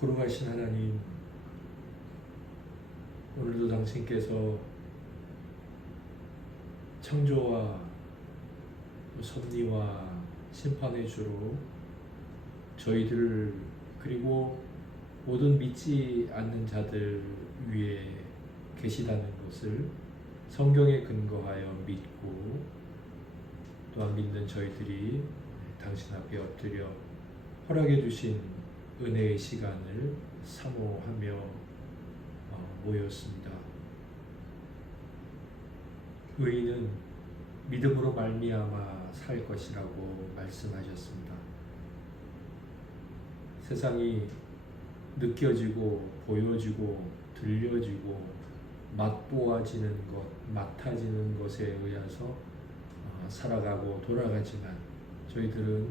거룩하신 하나님, 오늘도 당신께서 창조와 섭리와 심판의 주로 저희들 그리고 모든 믿지 않는 자들 위에 계시다는 것을 성경에 근거하여 믿고 또한 믿는 저희들이 당신 앞에 엎드려 허락해 주신 은혜의 시간을 사모하며 모였습니다. 의인은 믿음으로 말미암아 살 것이라고 말씀하셨습니다. 세상이 느껴지고 보여지고 들려지고 맛보아지는 것, 맡아지는 것에 의해서 살아가고 돌아가지만 저희들은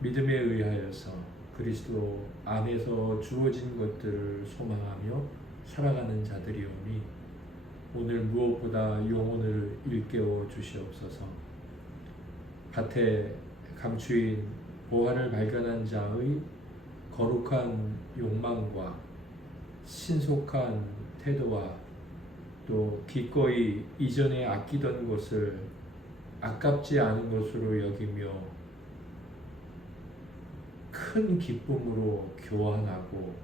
믿음에 의하여서 그리스도 안에서 주어진 것들을 소망하며 살아가는 자들이오니 오늘 무엇보다 영혼을 일깨워 주시옵소서. 밭에 감추인 보화를 발견한 자의 거룩한 욕망과 신속한 태도와 또 기꺼이 이전에 아끼던 것을 아깝지 않은 것으로 여기며 큰 기쁨으로 교환하고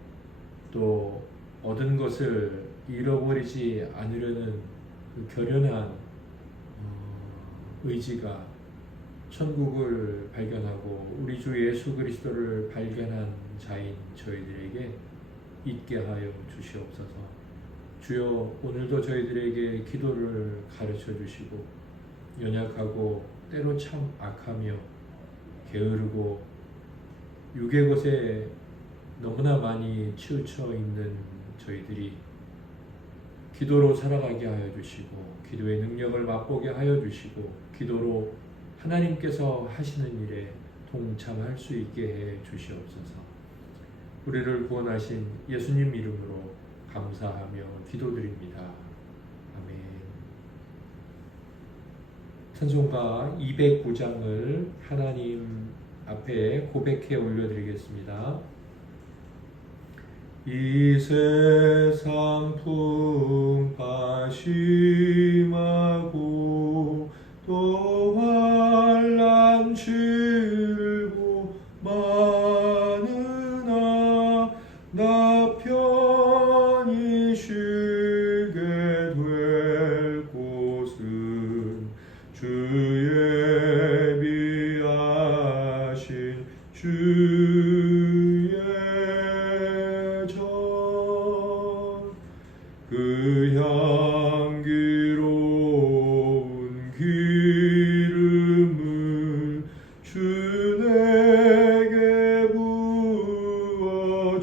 또 얻은 것을 잃어버리지 않으려는 그 결연한 의지가 천국을 발견하고 우리 주 예수 그리스도를 발견한 자인 저희들에게 있게 하여 주시옵소서. 주여, 오늘도 저희들에게 기도를 가르쳐 주시고 연약하고 때로 참 악하며 게으르고 육의 것에 너무나 많이 치우쳐 있는 저희들이 기도로 살아가게 하여 주시고 기도의 능력을 맛보게 하여 주시고 기도로 하나님께서 하시는 일에 동참할 수 있게 해 주시옵소서. 우리를 구원하신 예수님 이름으로 감사하며 기도드립니다. 아멘. 찬송가 209장을 하나님 앞에 고백해 올려드리겠습니다. 이 세상 풍파 심하고 또 환난 질고 많으나 나 편히 쉬게 될 곳은 주의 비하신 주의 전 그 향기로운 기름을 주 내게 부어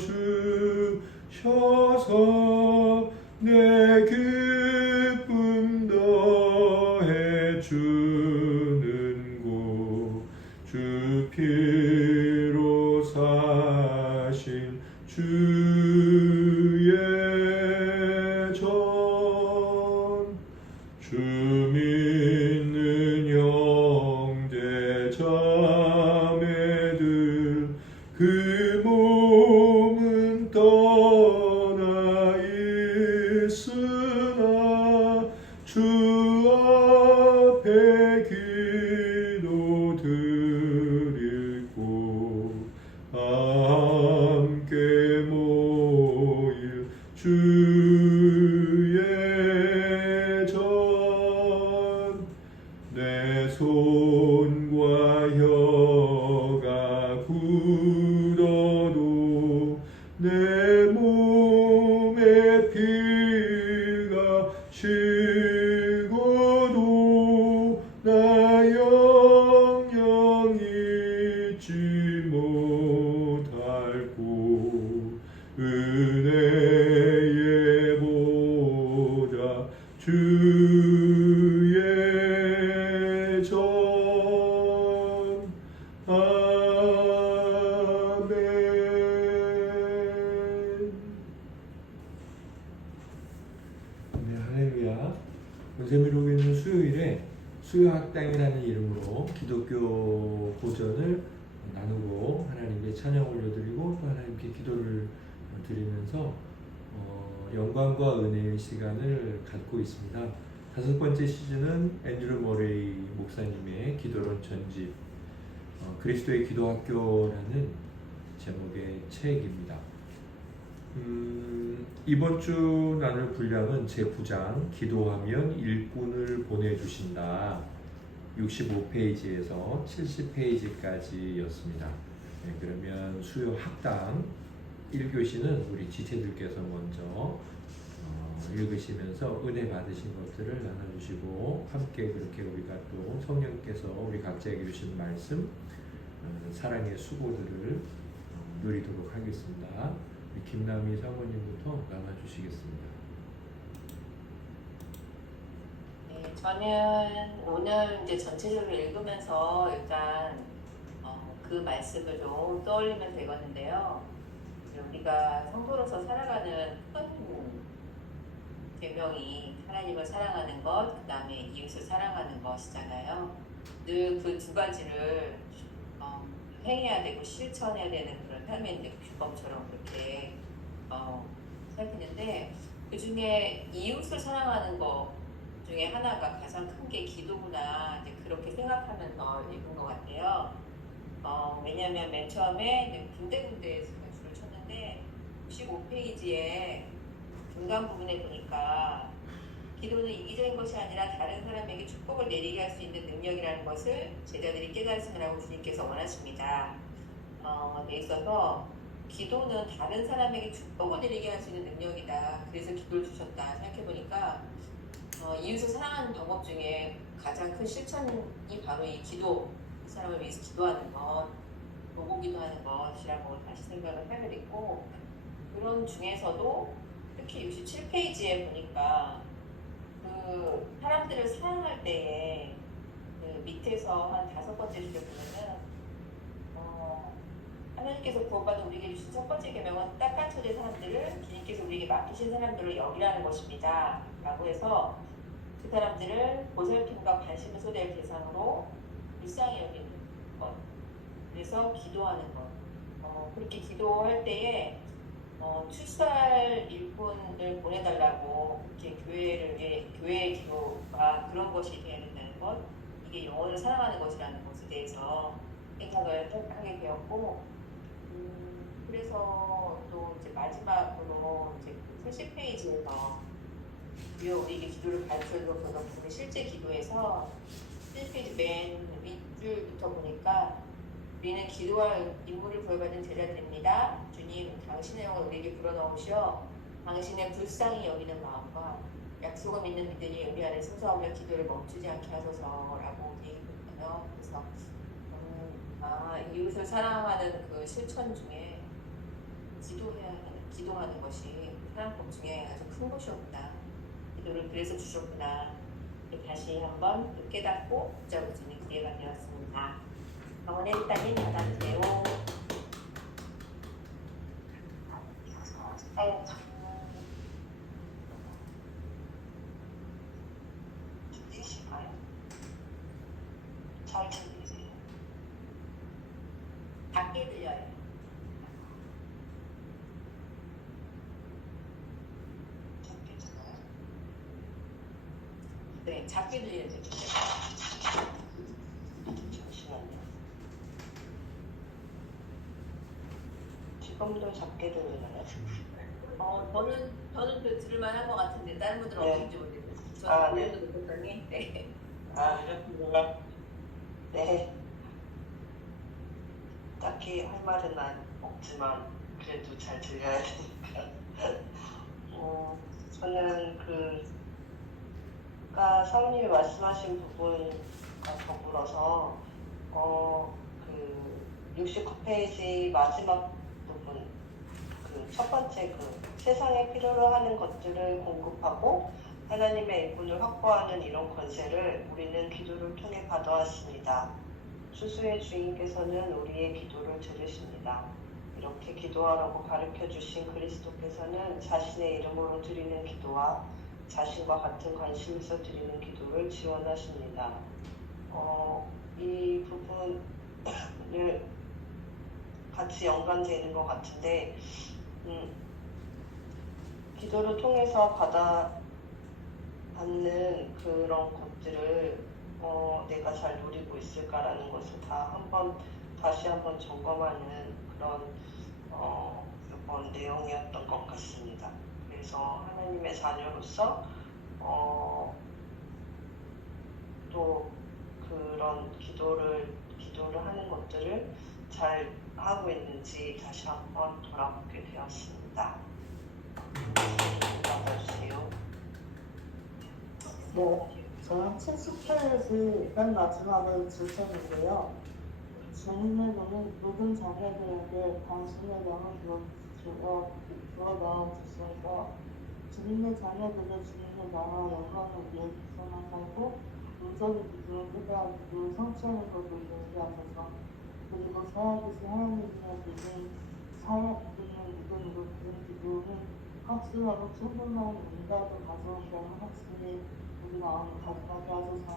주셔서 내 기쁨 더해 주는 곳 주 피로 사신 주의 전 주 믿는 형제 자매들 그 몸은 떠나 있으나 주 앞에 기도 드릴 곳 함께 모일 주의 전 내 손과 혀가 굳어도 내 몸에 피가 식어도 나 영영 잊지 못할 곳 은혜의 보좌 주의 전 아멘. 네, 할렐루야. 요새미로 있는 수요일에 수요학당이라는 이름으로 기독교 고전을 나누고 하나님께 찬양 올려드리고 또 하나님께 기도를 드리면서 영광과 은혜의 시간을 갖고 있습니다. 5번째 시즌은 앤드류 머레이 목사님의 기도론 전집 그리스도의 기도학교라는 제목의 책입니다. 이번 주 나눌 분량은 제9장 기도하면 일꾼을 보내주신다 65페이지에서 70페이지까지였습니다. 네, 그러면 수요 학당 1교시는 우리 지체들께서 먼저 읽으시면서 은혜 받으신 것들을 나눠주시고 함께 그렇게 우리가 또 성령께서 우리 각자에게 주신 말씀 사랑의 수고들을 누리도록 하겠습니다. 김남희 사모님부터 나눠주시겠습니다. 네, 저는 오늘 이제 전체적으로 읽으면서 일단 그 말씀을 좀 떠올리면 되겠는데요. 우리가 성도로서 살아가는 큰 계명이 하나님을 사랑하는 것, 그 다음에 이웃을 사랑하는 것이잖아요. 늘 그 두 가지를 행해야 되고 실천해야 되는 그런 삶의 이제 규범처럼 그렇게 살피는데 그 중에 이웃을 사랑하는 것 중에 하나가 가장 큰 게 기도구나 이제 그렇게 생각하면서 읽은 것 같아요. 왜냐하면 맨 처음에 이제 군데군데에서 줄을 쳤는데 95페이지에 중간 부분에 보니까 기도는 이기적인 것이 아니라 다른 사람에게 축복을 내리게 할 수 있는 능력이라는 것을 제자들이 깨달았으면 하고 주님께서 원하십니다. 돼 있어서 기도는 다른 사람에게 축복을 내리게 할 수 있는 능력이다. 그래서 기도를 주셨다. 생각해보니까 이웃을 사랑하는 방법 중에 가장 큰 실천이 바로 이 기도, 그 사람을 위해서 기도하는 것, 보고 기도하는 것이라고 다시 생각을 하게 됐고 그런 중에서도 특히 67페이지에 보니까 그 사람들을 사랑할 때에 그 밑에서 한 5번째 줄에 보면은 하나님께서 구원받은 우리에게 주신 첫 번째 계명은 딱한 처지의 사람들을 주님께서 우리에게 맡기신 사람들을 여기라는 것입니다. 라고 해서 그 사람들을 보살핌과 관심을 쏟을 대상으로 불쌍히 여기는 것. 그래서 기도하는 것. 그렇게 기도할 때에 출살 일꾼을 보내달라고 이렇게 교회의 기도가 그런 것이 되어야 된다는 것, 이게 영혼을 사랑하는 것이라는 것에 대해서 생각을 하게 되었고, 그래서 또 이제 마지막으로 이제 70페이지에서 주여 우리에게 기도를 가르쳐주고 그런 부분의 실제 기도에서 70페이지 맨 윗줄부터 보니까 우리는 기도할 임무를 부여받은 제자들입니다. 주님, 당신의 영을 우리에게 불어넣으시어 당신의 불쌍히 여기는 마음과 약속을 믿는 믿음이 우리 안에 승소하며 기도를 멈추지 않게 하소서라고 얘기했거든요. 그래서 이웃을 사랑하는 그 실천 중에 기도하는 것이 사랑법 중에 아주 큰 것이었구나. 기도를 그래서 주셨구나. 다시 한번 깨닫고 붙잡을 수 있는 기회가 되었습니다. 강원의 일단님 받아주세요. 들리시나요? 잘 들리세요? 작게 들려요. 작게 들려요? 네, 작게 들려요. 잠시만요. 지금도 작게 들리나요? 저는 그 들을만 한 것 같은데 다른 분들은 네. 어떤지 모르겠어요. 저는 네. 볼륨도 높였더니 네. 네. 딱히 할 말은 없지만 그래도 잘 들려야 되니까. 저는 아까 사모님이 말씀하신 부분과 더불어서 그 69페이지 마지막 부분 그 첫 번째 세상에 필요로 하는 것들을 공급하고 하나님의 일꾼을 확보하는 이런 권세를 우리는 기도를 통해 받아왔습니다. 수수의 주인께서는 우리의 기도를 들으십니다. 이렇게 기도하라고 가르쳐 주신 그리스도께서는 자신의 이름으로 드리는 기도와 자신과 같은 관심에서 드리는 기도를 지원하십니다. 이 부분을 같이 연관되어 있는 것 같은데, 기도를 통해서 받는 그런 것들을 내가 잘 누리고 있을까라는 것을 다시 한번 점검하는 그런 이번 내용이었던 것 같습니다. 그래서 하나님의 자녀로서 또 그런 기도를 하는 것들을 잘 하고 있는지 다시 한번 돌아보게 되었습니다. 받아주세요. 네, 저는 70페이지 맨 마지막을 주셨는데요. 주님의 모든 자녀들에게 당신의 영을 부어 넣어주셔서 주님의 자녀들의 주님의 나라와 영광을 위해 기도만 살고 온전히 기도를 끝내야 기도를 성취하는 것을 용기하셔서 그리고 살아계신 하나님의 믿음으로 그런 기도는 확실하고 충분한 응답을 가져오게 하는 확신이 우리 마음을 가득하게 하셔서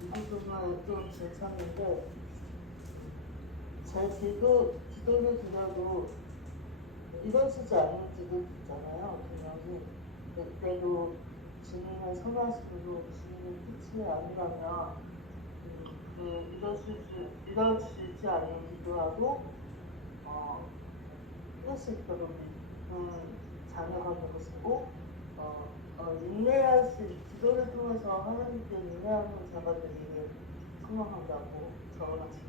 이 부분을 좀 괜찮은데 제 기도를 드려도 이루어지지 않는 기도도 있잖아요. 분명히 그때도 주님의 선하심으로 주님의 뜻이 아니라면 이루어지지 않는 기도라도 뜻이 있도록 자녀가 되고 싶고 기도를 통해서 하나님께 인내하는 자가 되기를 소망한다고 적어놨습니다.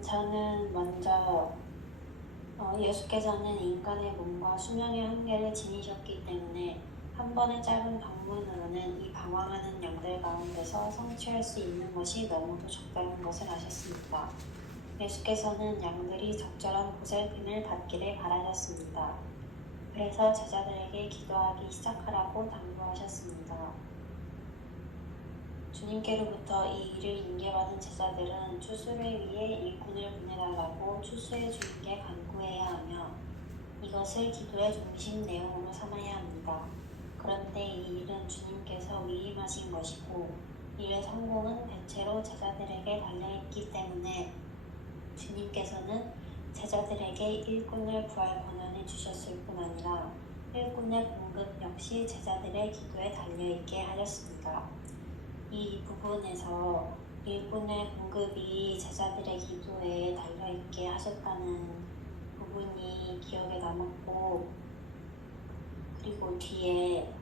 저는 먼저 예수께서는 인간의 몸과 수명의 한계를 지니셨기 때문에 한 번의 짧은 방문으로는 이 방황하는 영들 가운데서 성취할 수 있는 것이 너무도 적다는 것을 아셨습니다. 예수께서는 양들이 적절한 보살핌을 받기를 바라셨습니다. 그래서 제자들에게 기도하기 시작하라고 당부하셨습니다. 주님께로부터 이 일을 인계받은 제자들은 추수를 위해 일꾼을 보내달라고 추수해 주님께 간구해야 하며 이것을 기도의 중심 내용으로 삼아야 합니다. 그런데 이 일은 주님께서 위임하신 것이고 이의 성공은 대체로 제자들에게 달려있기 때문에 주님께서는 제자들에게 일꾼을 구할 권한을 주셨을 뿐 아니라 일꾼의 공급 역시 제자들의 기도에 달려있게 하셨습니다. 이 부분에서 일꾼의 공급이 제자들의 기도에 달려있게 하셨다는 부분이 기억에 남았고 그리고 뒤에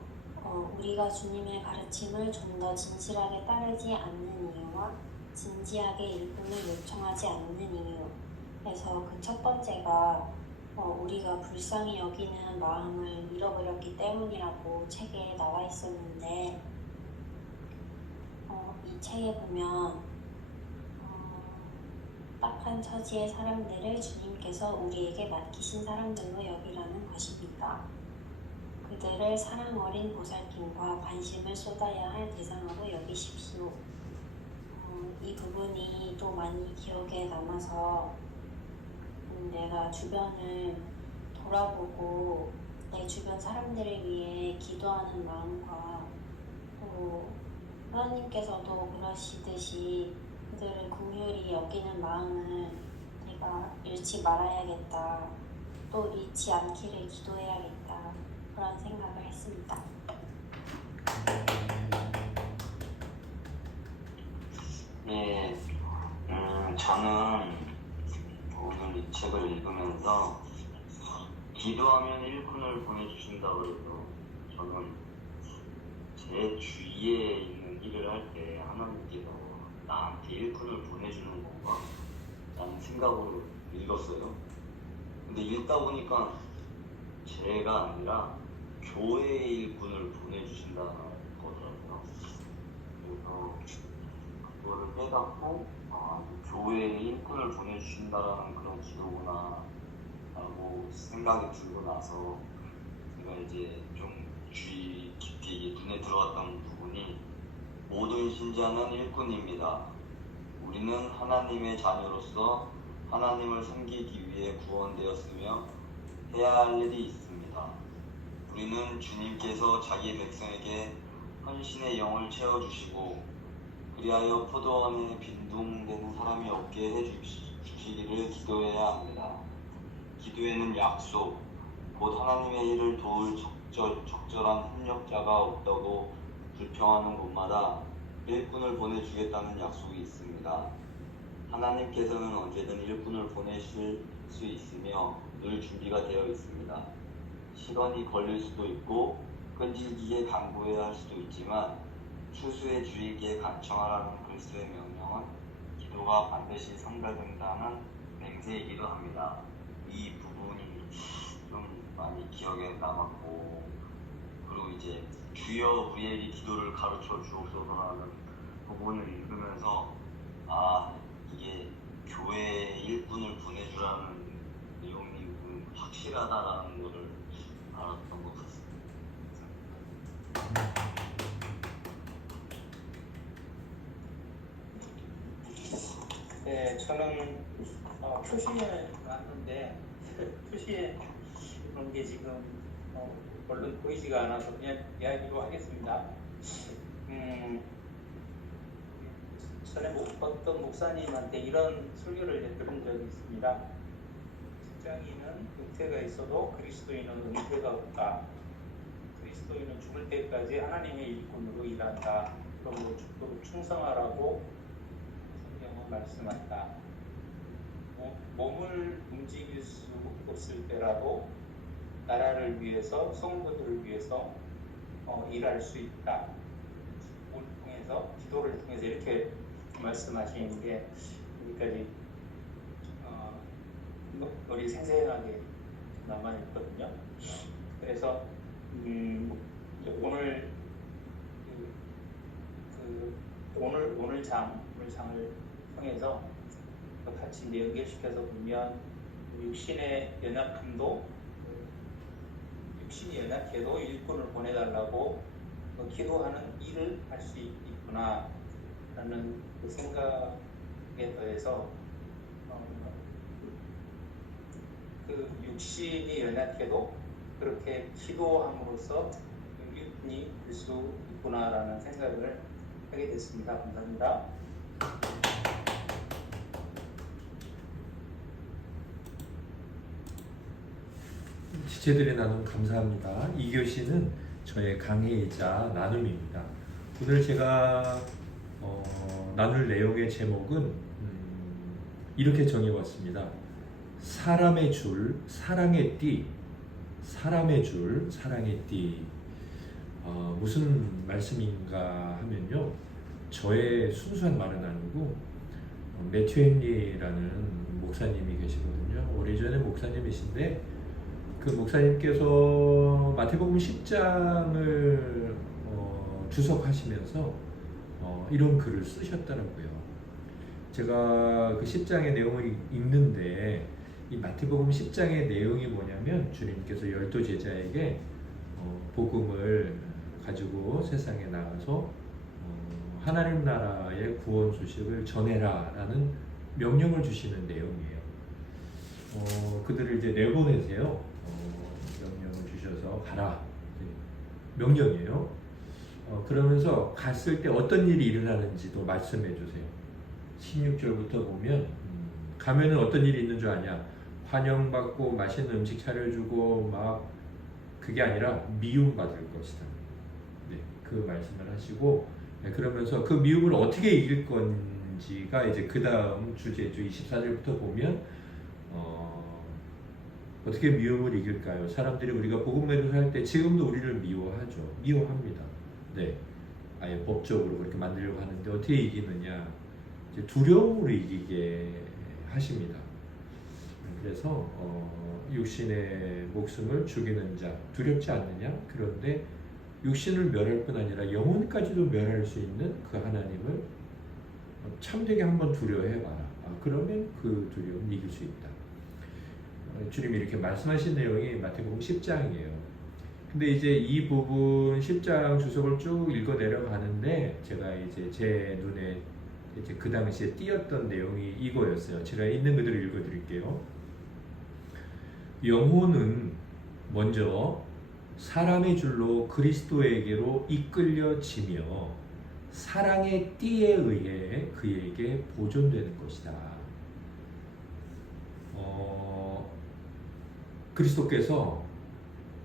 우리가 주님의 가르침을 좀 더 진실하게 따르지 않는 이유와 진지하게 일꾼을 요청하지 않는 이유에서 그 첫 번째가 우리가 불쌍히 여기는 마음을 잃어버렸기 때문이라고 책에 나와 있었는데 이 책에 보면 딱한 처지의 사람들을 주님께서 우리에게 맡기신 사람들로 여기라는 것입니다. 그들을 사랑 어린 보살핌과 관심을 쏟아야 할 대상으로 여기십시오. 이 부분이 또 많이 기억에 남아서 내가 주변을 돌아보고 내 주변 사람들을 위해 기도하는 마음과 또 하나님께서도 그러시듯이 그들을 긍휼히 여기는 마음을 내가 잃지 말아야겠다. 또 잃지 않기를 기도해야겠다. 그런 생각을 했습니다. 예, 저는 오늘 이 책을 읽으면서 기도하면 일꾼을 보내주신다고 해서 저는 제 주위에 있는 일을 할 때 하나님께서 나한테 일꾼을 보내주는 건가? 라는 생각으로 읽었어요. 근데 읽다 보니까 제가 아니라 교회의 일꾼을 보내주신다는 거더라고요. 그래서 그거를 깨닫고 교회의 일꾼을 보내주신다라는 그런 기도구나 라고 생각이 들고 나서 제가 이제 좀 주의 깊이 눈에 들어왔던 부분이 모든 신자는 일꾼입니다. 우리는 하나님의 자녀로서 하나님을 섬기기 위해 구원되었으며 해야 할 일이 있습니다. 우리는 주님께서 자기 백성에게 헌신의 영을 채워주시고 그리하여 포도원에 빈둥대는 사람이 없게 해주시기를 기도해야 합니다. 기도에는 약속, 곧 하나님의 일을 도울 적절한 협력자가 없다고 불평하는 곳마다 일꾼을 보내주겠다는 약속이 있습니다. 하나님께서는 언제든 일꾼을 보내실 수 있으며 늘 준비가 되어 있습니다. 시간이 걸릴 수도 있고 끈질기게 강구해야 할 수도 있지만 추수의 주이기에 간청하라는 그리스도의 명령은 기도가 반드시 성달된다는 맹세이기도 합니다. 이 부분이 좀 많이 기억에 남았고, 그리고 이제 주여 우리의 이 기도를 가르쳐 주옵소서라는 부분을 읽으면서 이게 교회에 일꾼을 보내주라는 내용이 확실하다라는 것을 알았던 것 같습니다. 네, 저는 표시에 왔는데 표시에 그런 게 지금 얼른 보이지가 않아서 그냥 이야기로 하겠습니다. 전에 어떤 목사님한테 이런 설교를 들은 적이 있습니다. 직장인은 은퇴가 있어도 그리스도인은 은퇴가 없다. 그리스도인은 죽을 때까지 하나님의 일꾼으로 일한다. 그러므로 죽도록 충성하라고 성경은 말씀한다. 몸을 움직일 수 없을 때라도 나라를 위해서, 성도들을 위해서 일할 수 있다. 기도를 통해서 이렇게 말씀하시는 게 여기까지 머리 생생하게 남아있거든요. 그래서 오늘 장을 통해서 같이 연결시켜서 보면 육신의 연약함도 육신이 연약해도 일꾼을 보내달라고 기도하는 일을 할 수 있구나 라는 그 생각에 더해서 그 육신이 연약해도 그렇게 기도함으로써 일꾼이 될 수 있구나 라는 생각을 하게 됐습니다. 감사합니다. 지체들의 나눔 감사합니다. 이 교시는 저의 강의이자 나눔입니다. 오늘 제가 나눌 내용의 제목은 이렇게 정해봤습니다. 사람의 줄, 사랑의 띠. 사람의 줄, 사랑의 띠. 무슨 말씀인가 하면요, 저의 순수한 말은 아니고 매튜 헨리라는 목사님이 계시거든요. 오래전에 목사님이신데 그 목사님께서 마태복음 10장을 주석하시면서 이런 글을 쓰셨더라고요. 제가 그 10장의 내용을 읽는데 이 마태복음 10장의 내용이 뭐냐면 주님께서 12 제자에게 복음을 가지고 세상에 나가서 하나님 나라의 구원 소식을 전해라 라는 명령을 주시는 내용이에요. 그들을 이제 내보내세요. 명령을 주셔서 가라. 명령이에요. 그러면서 갔을 때 어떤 일이 일어나는지도 말씀해 주세요. 16절부터 보면 가면은 어떤 일이 있는 줄 아냐? 환영받고 맛있는 음식 차려주고 막 그게 아니라 미움받을 것이다. 네, 그 말씀을 하시고, 네, 그러면서 그 미움을 어떻게 이길 건지가 이제 그 다음 주제죠. 24절부터 보면 어떻게 미움을 이길까요? 사람들이 우리가 복음을 할 때 지금도 우리를 미워하죠. 미워합니다. 네, 아예 법적으로 그렇게 만들려고 하는데 어떻게 이기느냐? 이제 두려움으로 이기게 하십니다. 그래서 육신의 목숨을 죽이는 자 두렵지 않느냐? 그런데 육신을 멸할 뿐 아니라 영혼까지도 멸할 수 있는 그 하나님을 참되게 한번 두려워해봐라. 그러면 그 두려움을 이길 수 있다. 주님이 이렇게 말씀하신 내용이 마태복음 10장이에요. 근데 이제 이 부분 10장 주석을 쭉 읽어 내려가는데 제가 이제 제 눈에 이제 그 당시에 띄었던 내용이 이거였어요. 제가 있는 그대로 읽어 드릴게요. 영혼은 먼저 사람의 줄로 그리스도에게로 이끌려지며 사랑의 띠에 의해 그에게 보존되는 것이다. 그리스도께서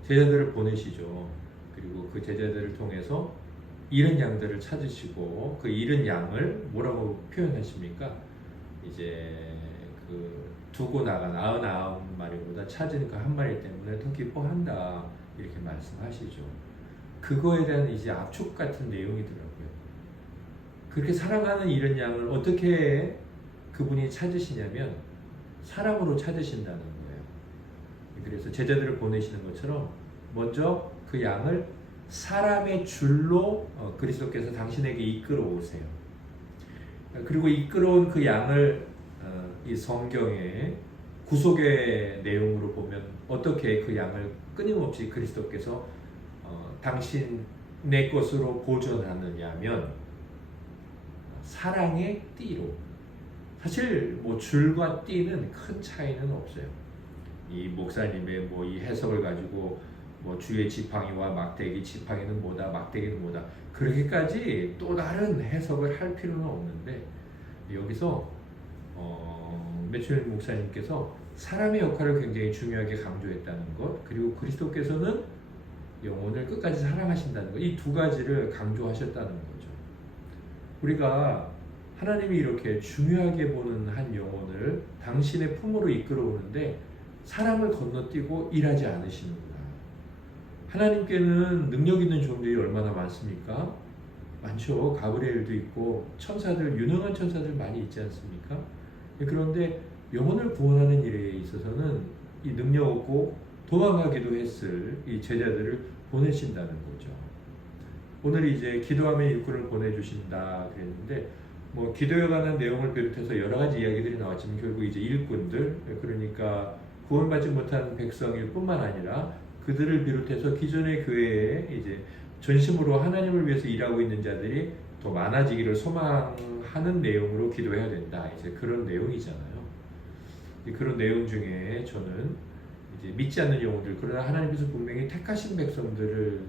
제자들을 보내시죠. 그리고 그 제자들을 통해서 잃은 양들을 찾으시고 그 잃은 양을 뭐라고 표현하십니까? 이제 그 두고 나간 99마리보다 찾은 그 한 마리 때문에 더 기뻐한다, 이렇게 말씀하시죠. 그거에 대한 이제 압축 같은 내용이더라고요. 그렇게 사랑하는 잃은 양을 어떻게 그분이 찾으시냐면 사랑으로 찾으신다는 거예요. 그래서 제자들을 보내시는 것처럼 먼저 그 양을 사람의 줄로 그리스도께서 당신에게 이끌어 오세요. 그리고 이끌어온 그 양을 이 성경의 구속의 내용으로 보면 어떻게 그 양을 끊임없이 그리스도께서 당신의 것으로 보존하느냐면 사랑의 띠로. 사실 뭐 줄과 띠는 큰 차이는 없어요. 이 목사님의 뭐 이 해석을 가지고 뭐 주의 지팡이와 막대기, 지팡이는 뭐다, 막대기는 뭐다, 그렇게까지 또 다른 해석을 할 필요는 없는데, 여기서 매춘일 목사님께서 사람의 역할을 굉장히 중요하게 강조했다는 것, 그리고 그리스도께서는 영혼을 끝까지 사랑하신다는 것, 이 두 가지를 강조하셨다는 거죠. 우리가 하나님이 이렇게 중요하게 보는 한 영혼을 당신의 품으로 이끌어 오는데 사람을 건너뛰고 일하지 않으시는구나. 하나님께는 능력 있는 종들이 얼마나 많습니까? 많죠. 가브리엘도 있고 천사들, 유능한 천사들 많이 있지 않습니까? 그런데 영혼을 구원하는 일에 있어서는 이 능력 없고 도망가기도 했을 이 제자들을 보내신다는 거죠. 오늘 이제 기도하면 일꾼을 보내주신다 그랬는데, 뭐 기도에 관한 내용을 비롯해서 여러 가지 이야기들이 나왔지만 결국 이제 일꾼들, 그러니까 구원받지 못한 백성일 뿐만 아니라 그들을 비롯해서 기존의 교회에 이제 전심으로 하나님을 위해서 일하고 있는 자들이 더 많아지기를 소망하는 내용으로 기도해야 된다. 이제 그런 내용이잖아요. 그런 내용 중에 저는 이제 믿지 않는 영혼들, 그러나 하나님께서 분명히 택하신 백성들을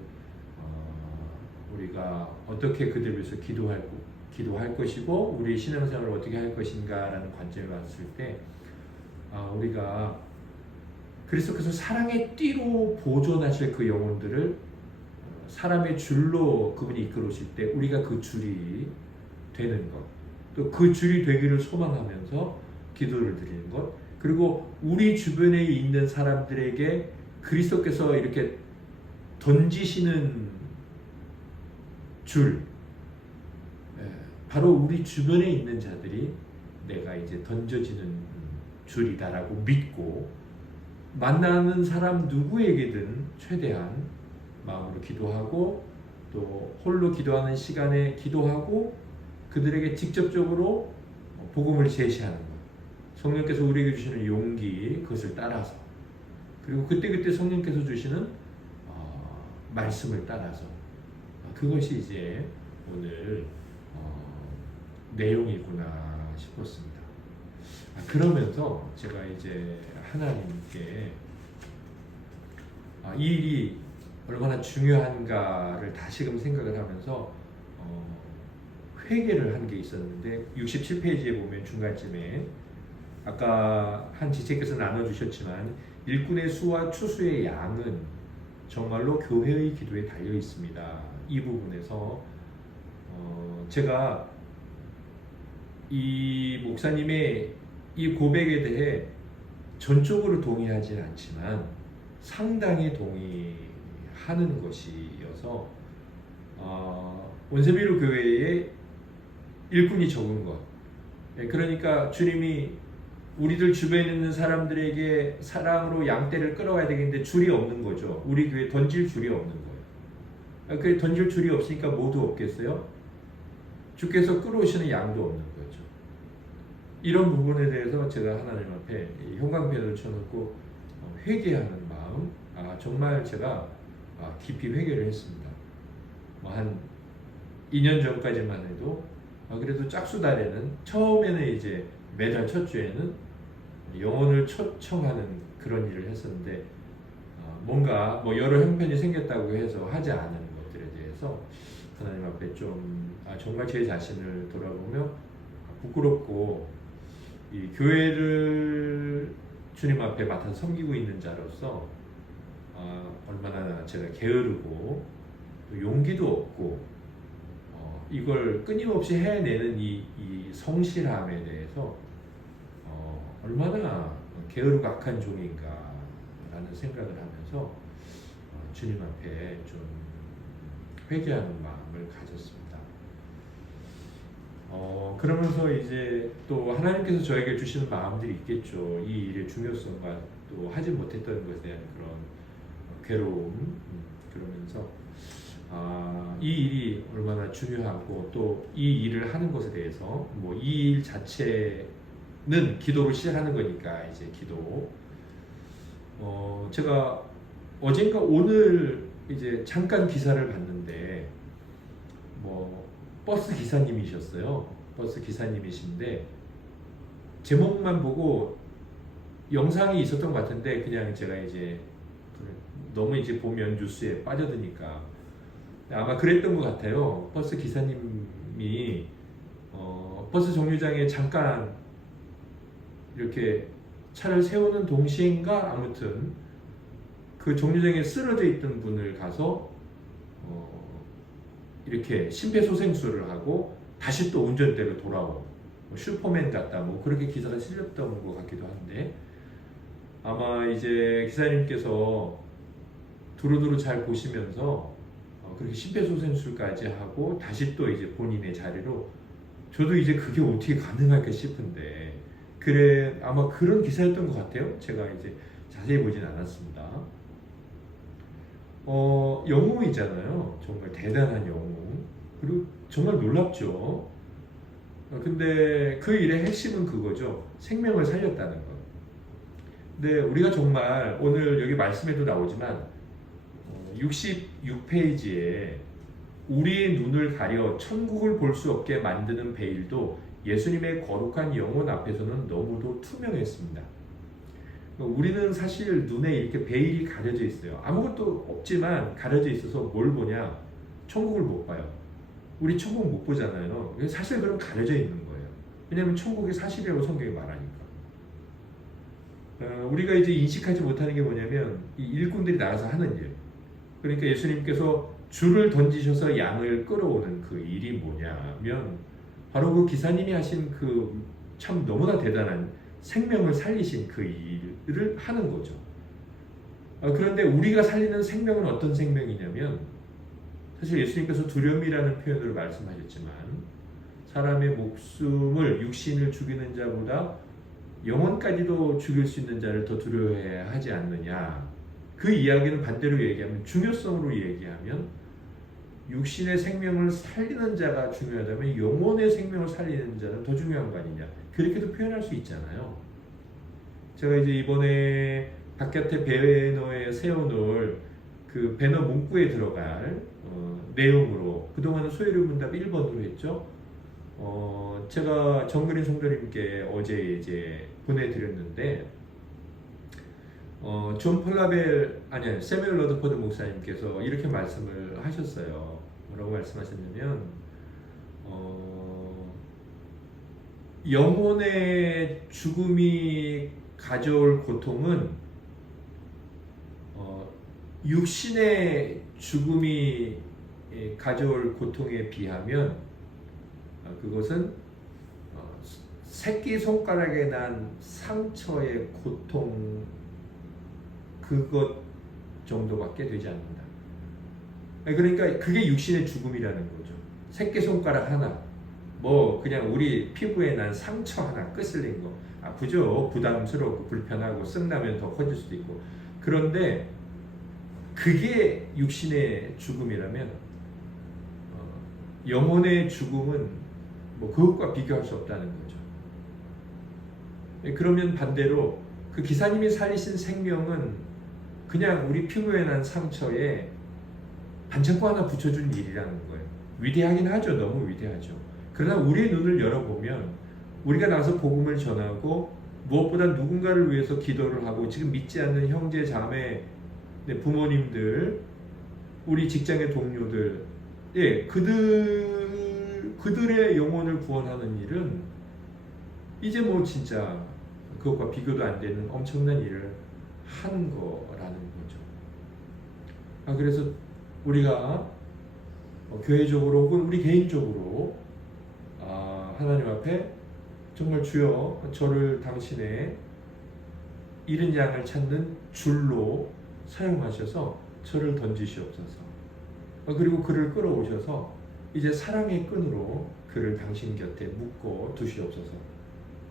우리가 어떻게 그들을 위해서 기도할 것이고 우리의 신앙생활을 어떻게 할 것인가라는 관점에 봤을 때 우리가 그리스도께서 사랑의 띠로 보존하실 그 영혼들을 사람의 줄로 그분이 이끌어오실 때 우리가 그 줄이 되는 것, 또 그 줄이 되기를 소망하면서 기도를 드리는 것, 그리고 우리 주변에 있는 사람들에게 그리스도께서 이렇게 던지시는 줄, 바로 우리 주변에 있는 자들이 내가 이제 던져지는 줄이다라고 믿고 만나는 사람 누구에게든 최대한 마음으로 기도하고 또 홀로 기도하는 시간에 기도하고 그들에게 직접적으로 복음을 제시하는 것, 성령께서 우리에게 주시는 용기, 그것을 따라서, 그리고 그때그때 성령께서 주시는 말씀을 따라서, 그것이 이제 오늘 내용이구나 싶었습니다. 그러면서 제가 이제 하나님께 이 일이 얼마나 중요한가를 다시금 생각을 하면서 회개를 한 게 있었는데, 67페이지에 보면 중간쯤에 아까 한 지체께서 나눠주셨지만 일꾼의 수와 추수의 양은 정말로 교회의 기도에 달려 있습니다. 이 부분에서 제가 이 목사님의 이 고백에 대해 전적으로 동의하지는 않지만 상당히 동의하는 것이어서 온세비루 교회에 일꾼이 적은 것, 그러니까 주님이 우리들 주변에 있는 사람들에게 사랑으로 양떼를 끌어와야 되겠는데 줄이 없는 거죠. 우리 교회에 던질 줄이 없는 거예요. 그 던질 줄이 없으니까 모두 없겠어요? 주께서 끌어오시는 양도 없는 거죠. 이런 부분에 대해서 제가 하나님 앞에 형광펜을 쳐놓고 회개하는 마음, 정말 제가 깊이 회개를 했습니다. 한 2년 전까지만 해도 그래도 짝수달에는 처음에는 이제 매달 첫 주에는 영혼을 초청하는 그런 일을 했었는데 뭔가 뭐 여러 형편이 생겼다고 해서 하지 않은 것들에 대해서 하나님 앞에 좀 정말 제 자신을 돌아보며 부끄럽고 이 교회를 주님 앞에 맡아 섬기고 있는 자로서 얼마나 제가 게으르고 또 용기도 없고 이걸 끊임없이 해내는 이 성실함에 대해서 얼마나 게으르고 악한 종인가라는 생각을 하면서 주님 앞에 좀 회개하는 마음을 가졌습니다. 그러면서 이제 또 하나님께서 저에게 주시는 마음들이 있겠죠. 이 일의 중요성과 또 하지 못했던 것에 대한 그런 괴로움, 그러면서 이 일이 얼마나 중요하고 또 이 일을 하는 것에 대해서 뭐 이 일 자체는 기도로 시작하는 거니까 이제 기도. 제가 어젠가 오늘 이제 잠깐 기사를 봤는데 뭐 버스 기사님이셨어요. 버스 기사님이신데 제목만 보고 영상이 있었던 것 같은데 그냥 제가 이제 너무 이제 보면 뉴스에 빠져드니까 아마 그랬던 것 같아요. 버스 기사님이 버스 정류장에 잠깐 이렇게 차를 세우는 동시인가 아무튼 그 정류장에 쓰러져 있던 분을 가서 이렇게 심폐소생술을 하고 다시 또 운전대로 돌아오고 슈퍼맨 같다 뭐 그렇게 기사가 실렸던 것 같기도 한데 아마 이제 기사님께서 두루두루 잘 보시면서 그렇게 심폐소생술까지 하고 다시 또 이제 본인의 자리로 저도 이제 그게 어떻게 가능할까 싶은데 그래 아마 그런 기사였던 것 같아요. 제가 이제 자세히 보진 않았습니다. 영웅이잖아요. 정말 대단한 영웅. 그리고 정말 놀랍죠. 근데 그 일의 핵심은 그거죠. 생명을 살렸다는 것. 근데 우리가 정말 오늘 여기 말씀에도 나오지만 66페이지에 우리의 눈을 가려 천국을 볼 수 없게 만드는 베일도 예수님의 거룩한 영혼 앞에서는 너무도 투명했습니다. 우리는 사실 눈에 이렇게 베일이 가려져 있어요. 아무것도 없지만 가려져 있어서 뭘 보냐? 천국을 못 봐요. 우리 천국 못 보잖아요. 사실 그럼 가려져 있는 거예요. 왜냐하면 천국이 사실이라고 성경이 말하니까. 우리가 이제 인식하지 못하는 게 뭐냐면 이 일꾼들이 나가서 하는 일. 그러니까 예수님께서 줄을 던지셔서 양을 끌어오는 그 일이 뭐냐면 바로 그 기사님이 하신 그 참 너무나 대단한 생명을 살리신 그 일을 하는 거죠. 그런데 우리가 살리는 생명은 어떤 생명이냐면 사실 예수님께서 두려움이라는 표현으로 말씀하셨지만 사람의 목숨을 육신을 죽이는 자보다 영혼까지도 죽일 수 있는 자를 더 두려워해야 하지 않느냐. 그 이야기는 반대로 얘기하면 중요성으로 얘기하면 육신의 생명을 살리는 자가 중요하다면 영혼의 생명을 살리는 자는 더 중요한 거 아니냐. 그렇게도 표현할 수 있잖아요. 제가 이제 이번에 바깥에 배너에 세워놓을 그 배너 문구에 들어갈 내용으로 그동안은 소요리 문답 1번으로 했죠. 제가 정근인 성도님께 어제 이제 보내드렸는데 존 폴라벨 아니 세뮤엘 러드포드 목사님께서 이렇게 말씀을 하셨어요. 뭐라고 말씀하셨냐면 영혼의 죽음이 가져올 고통은 육신의 죽음이 가져올 고통에 비하면 그것은 새끼손가락에 난 상처의 고통 그것 정도밖에 되지 않는다. 그러니까 그게 육신의 죽음이라는 거죠. 새끼손가락 하나, 뭐 그냥 우리 피부에 난 상처 하나 끄슬린 거 아프죠. 부담스럽고 불편하고 쓱나면 더 커질 수도 있고. 그런데 그게 육신의 죽음이라면 영혼의 죽음은 뭐 그것과 비교할 수 없다는 거죠. 그러면 반대로 그 기사님이 살리신 생명은 그냥 우리 피부에 난 상처에 반창고 하나 붙여준 일이라는 거예요. 위대하긴 하죠. 너무 위대하죠. 그러나 우리의 눈을 열어보면 우리가 나가서 복음을 전하고 무엇보다 누군가를 위해서 기도를 하고 지금 믿지 않는 형제 자매 네, 부모님들, 우리 직장의 동료들, 예, 그들의 영혼을 구원하는 일은 이제 뭐 진짜 그것과 비교도 안 되는 엄청난 일을 하는 거라는 거죠. 그래서 우리가 교회적으로 혹은 우리 개인적으로 하나님 앞에 정말 주여 저를 당신의 잃은 양을 찾는 줄로 사용하셔서 저를 던지시옵소서. 그리고 그를 끌어오셔서 이제 사랑의 끈으로 그를 당신 곁에 묶어 두시옵소서.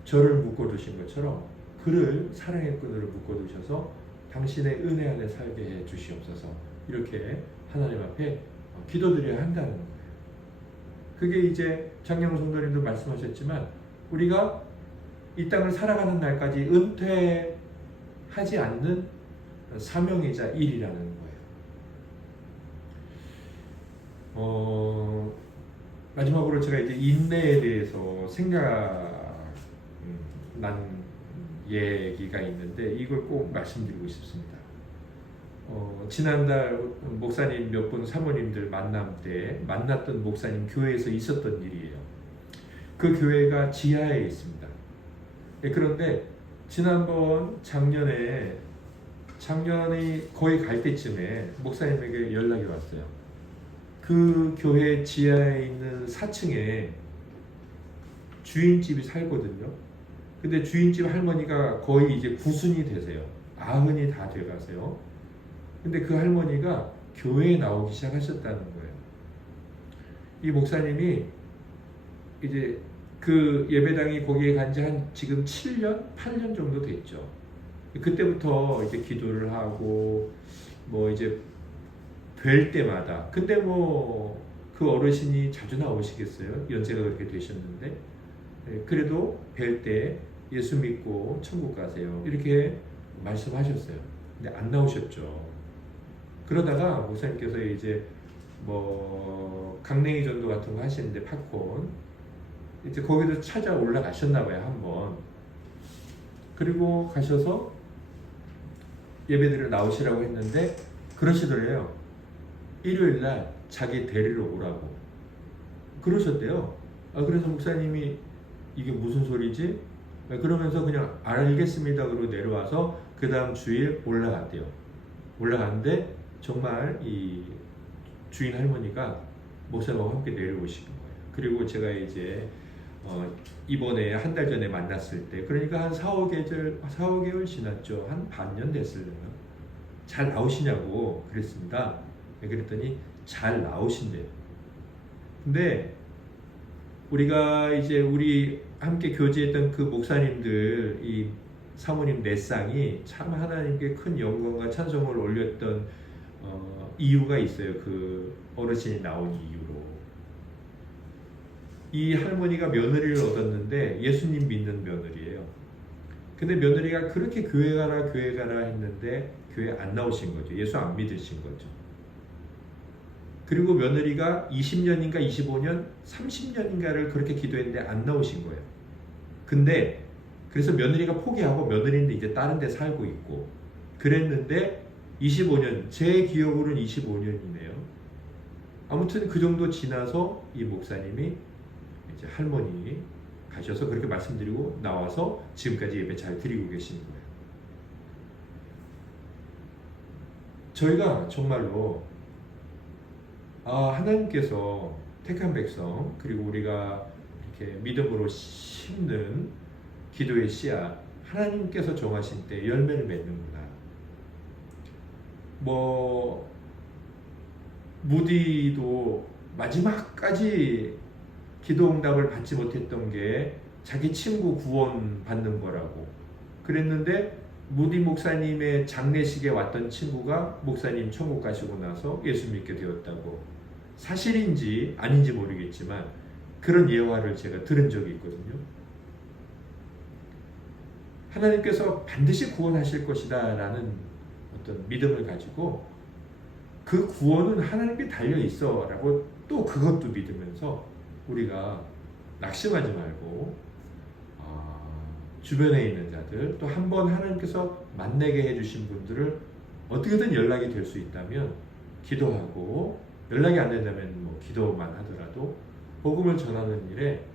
저를 묶어 두신 것처럼 그를 사랑의 끈으로 묶어 두셔서 당신의 은혜 안에 살게 해 주시옵소서. 이렇게 하나님 앞에 기도드려야 한다는 거예요. 그게 이제 장영호 성도님도 말씀하셨지만 우리가 이 땅을 살아가는 날까지 은퇴하지 않는 사명이자 일이라는 거예요. 마지막으로 제가 이제 인내에 대해서 생각난 얘기가 있는데 이걸 꼭 말씀드리고 싶습니다. 지난달 목사님 몇 분 사모님들 만남 때 만났던 목사님 교회에서 있었던 일이에요. 그 교회가 지하에 있습니다. 그런데 지난번 작년에 거의 갈 때쯤에 목사님에게 연락이 왔어요. 그 교회 지하에 있는 4층에 주인집이 살거든요. 근데 주인집 할머니가 거의 이제 90이 되세요. 90이 다 돼가세요. 근데 그 할머니가 교회에 나오기 시작하셨다는 거예요. 이 목사님이 이제 그 예배당이 거기에 간 지 한 지금 7년, 8년 정도 됐죠. 그때부터 이제 기도를 하고 뭐 이제 뵐 때마다 근데 뭐 그 어르신이 자주 나오시겠어요? 연세가 그렇게 되셨는데 그래도 뵐 때 예수 믿고 천국 가세요. 이렇게 말씀하셨어요. 근데 안 나오셨죠. 그러다가 목사님께서 이제 뭐 강냉이 전도 같은 거 하시는데 팝콘 이제 거기도 찾아 올라가셨나 봐요, 한번. 그리고 가셔서 예배드려 나오시라고 했는데 그러시더래요. 일요일 날 자기 데리러 오라고 그러셨대요. 그래서 목사님이 이게 무슨 소리지? 그러면서 그냥 알겠습니다 그러고 내려와서 그 다음 주일 올라갔대요. 올라갔는데 정말 이 주인 할머니가 목사님하고 함께 내려오신 거예요. 그리고 제가 이제 이번에 한 달 전에 만났을 때 그러니까 한 4, 5개월 지났죠. 한 반년 됐을래요. 잘 나오시냐고 그랬습니다. 그랬더니 잘 나오신대요. 근데 우리가 이제 우리 함께 교제했던 그 목사님들 이 사모님 네 쌍이 참 하나님께 큰 영광과 찬송을 올렸던 이유가 있어요. 그 어르신이 나온 이유로. 이 할머니가 며느리를 얻었는데 예수님 믿는 며느리예요. 근데 며느리가 그렇게 교회 가라 했는데 교회 안 나오신 거죠. 예수 안 믿으신 거죠. 그리고 며느리가 20년인가 25년, 30년인가를 그렇게 기도했는데 안 나오신 거예요. 근데 그래서 며느리가 포기하고 며느리인데 이제 다른 데 살고 있고 그랬는데 25년, 제 기억으로는 25년이네요. 아무튼 그 정도 지나서 이 목사님이 이제 할머니 가셔서 그렇게 말씀드리고 나와서 지금까지 예배 잘 드리고 계시는 거예요. 저희가 정말로 하나님께서 택한 백성 그리고 우리가 이렇게 믿음으로 심는 기도의 씨앗 하나님께서 정하신 때 열매를 맺는구나. 뭐 무디도 마지막까지 기도 응답을 받지 못했던 게 자기 친구 구원 받는 거라고 그랬는데 무디 목사님의 장례식에 왔던 친구가 목사님 천국 가시고 나서 예수 믿게 되었다고 사실인지 아닌지 모르겠지만 그런 예화를 제가 들은 적이 있거든요. 하나님께서 반드시 구원하실 것이다 라는 어떤 믿음을 가지고 그 구원은 하나님께 달려 있어 라고 또 그것도 믿으면서 우리가 낙심하지 말고 주변에 있는 자들 또 한 번 하나님께서 만나게 해주신 분들을 어떻게든 연락이 될 수 있다면 기도하고, 연락이 안 된다면 뭐 기도만 하더라도 복음을 전하는 일에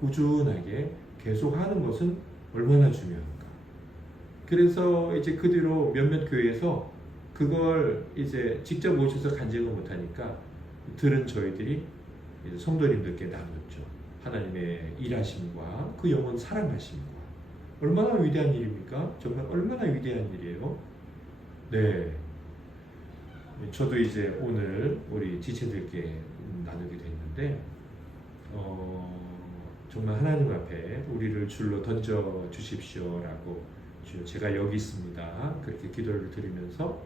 꾸준하게 계속하는 것은 얼마나 중요한가. 그래서 이제 그 뒤로 몇몇 교회에서 그걸 이제 직접 오셔서 간증을 못하니까 들은 저희들이 이제 성도님들께 나눴죠. 하나님의 일하심과 그 영혼 사랑하심과. 얼마나 위대한 일입니까? 정말 얼마나 위대한 일이에요. 네. 저도 이제 오늘 우리 지체들께 나누게 됐는데, 정말 하나님 앞에 우리를 줄로 던져 주십시오라고, 주여 제가 여기 있습니다, 그렇게 기도를 드리면서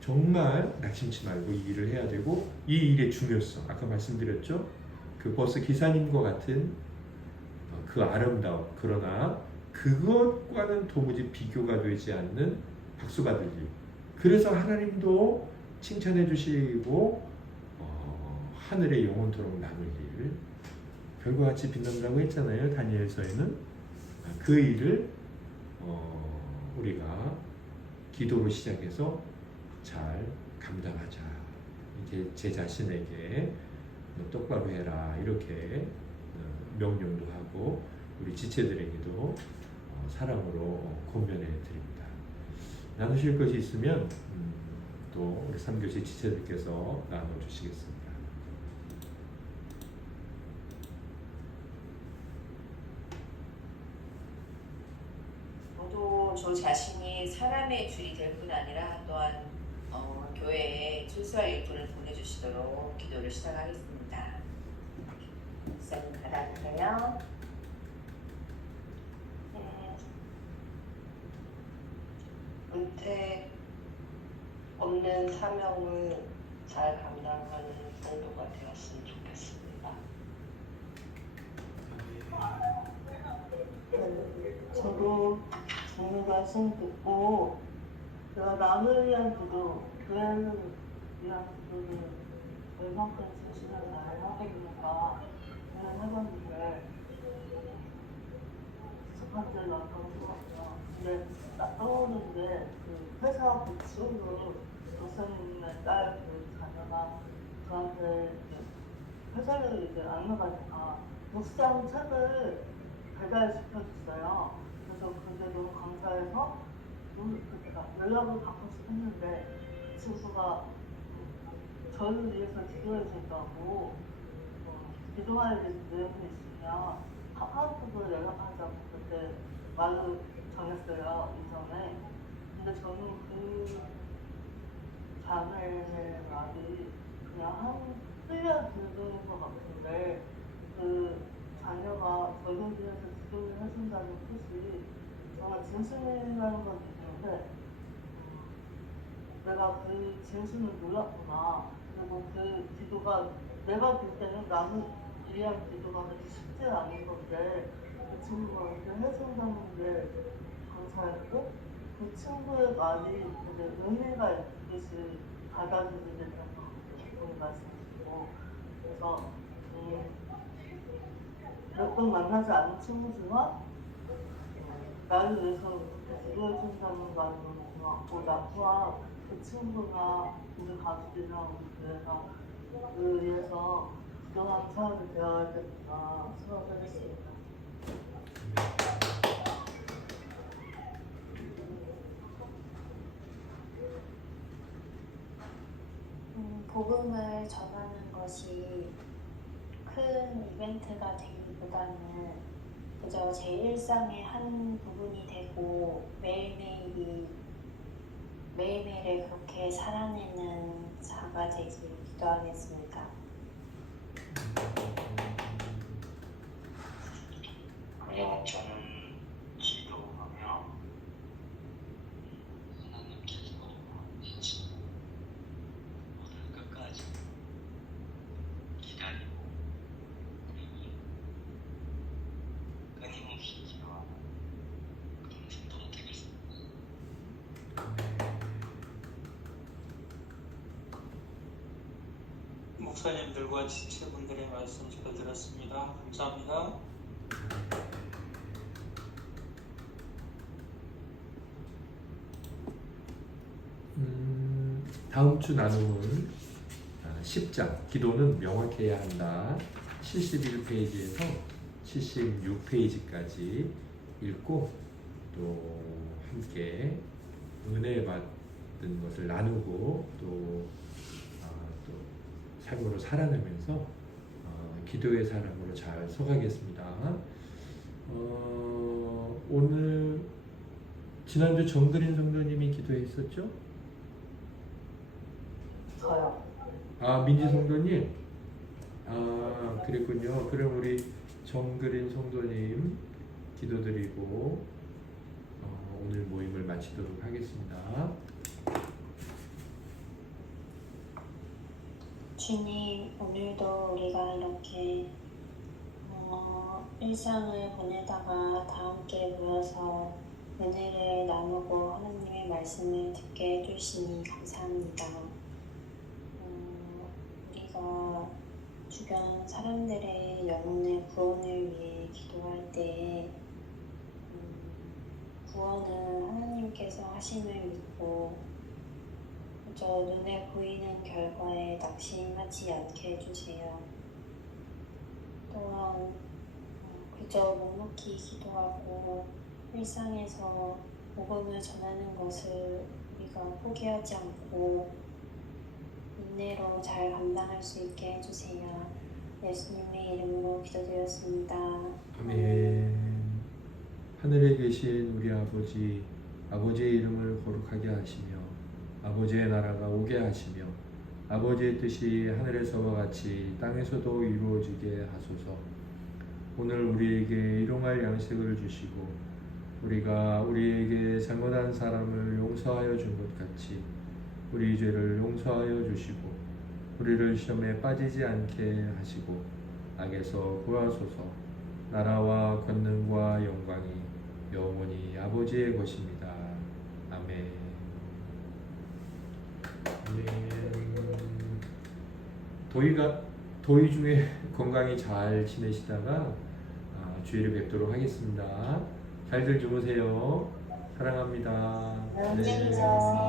정말 낙심치 말고 이 일을 해야 되고, 이 일의 중요성, 아까 말씀드렸죠? 그 버스 기사님과 같은 그 아름다움, 그러나 그것과는 도무지 비교가 되지 않는 박수 받을 일. 그래서 하나님도 칭찬해 주시고 하늘의 영원토록 남을 일, 별과 같이 빛난다고 했잖아요. 다니엘서에는. 그 일을 우리가 기도로 시작해서 잘 감당하자. 이제 제 자신에게 똑바로 해라, 이렇게 명령도 하고 우리 지체들에게도 사랑으로 권면해 드립니다. 나누실 것이 있으면 또 우리 3교시 지체들께서 나눠주시겠습니다. 저도 저 자신이 사람의 줄이 될 뿐 아니라 또한 교회에 출소할 일꾼을 보내주시도록 기도를 시작하겠습니다. 목사님 받아주세요. 은퇴 없는 사명을 잘 감당하는 성도가 되었으면 좋겠습니다. 저도 오늘 말씀 듣고 제가 남을 위한 기도, 교회를 위한 기도를 얼만큼 진실을 잘 하고 있는가 저는 해봤는데 첫 번째 나타난 것 같아요. 근데 딱 떠오르는 게 그 회사 고충으로 교수님의 딸 그 자녀가 저한테 회사를 이제 안 나가니까 묵상 책을 배달시켜줬어요. 그래서 그게 너무 감사해서 연락을 받고 싶었는데 그 친구가 저를 위해서 기도해 준다고 기도할 내용이 있으면 카카오톡으로 연락하자고 그때 말을 전했어요, 이전에. 근데 저는 그 자매의 말이 그냥 흘려 들은 것 같은데 그 자녀가 저를 위해서 기도를 해준다는 뜻이 정말 진심이라는 건 느끼는데 내가 그 진심을 몰랐구나. 그리고 그 기도가 내가 볼 때는 남을 위한 기도가 그렇게 쉽지 않은 건데 그 친구가 이렇게 해준다는 게 감사했고 그 친구의 말이 되게 의미가 있듯이 받아들이게 되는 것 같아요. 오늘 말씀드리고 그래서 몇 번 만나지 않은 친구지만 나를 위해서 기도해준다는 말이 너무 고맙고 나 또한 그 친구나 우리 가족이나 우리 교회가 그를 위해서 기도하는 사람이 되어야 되겠다 생각을 했습니다. 복음을 전하는 것이 큰 이벤트가 되기보다는 그저 제 일상의 한 부분이 되고 매일매일을 그렇게 살아내는 자가 되길 기도하겠습니다. 저는 기도하며 하나님께서 오늘 끝까지 기다리고 끊임없이 기도하는 그런 성도가 되겠습니다. 목사님들과 지체분들의 말씀 잘 들었습니다. 감사합니다. 다음 주 나눔은 10장 기도는 명확해야 한다. 71페이지에서 76페이지까지 읽고 또 함께 은혜 받은 것을 나누고 또 삶으로 살아내면서 기도의 사람으로 잘 서가겠습니다. 오늘 지난주 정그린 성도님이 기도했었죠? 저요. 민지 성도님, 그랬군요. 그럼 우리 정그린 성도님 기도드리고 오늘 모임을 마치도록 하겠습니다. 주님, 오늘도 우리가 이렇게 일상을 보내다가 다 함께 모여서 은혜를 나누고 하나님의 말씀을 듣게 해주시니 감사합니다. 우리가 주변 사람들의 영혼의 구원을 위해 기도할 때 구원은 하나님께서 하심을 믿고 그저 눈에 보이는 결과에 낙심하지 않게 해주세요. 또한 그저 묵묵히 기도하고 일상에서 복음을 전하는 것을 우리가 포기하지 않고 인내로 잘 감당할 수 있게 해주세요. 예수님의 이름으로 기도드렸습니다. 아멘. 하늘에 계신 우리 아버지의 이름을 거룩하게 하시며 아버지의 나라가 오게 하시며 아버지의 뜻이 하늘에서와 같이 땅에서도 이루어지게 하소서. 오늘 우리에게 일용할 양식을 주시고 우리가 우리에게 잘못한 사람을 용서하여 준 것 같이 우리 죄를 용서하여 주시고 우리를 시험에 빠지지 않게 하시고 악에서 구하소서. 나라와 권능과 영광이 영원히 아버지의 것입니다. 아멘. 도희 중에 건강히 잘 지내시다가 주의를 뵙도록 하겠습니다. 잘들 주무세요. 사랑합니다. 안녕히 계세요.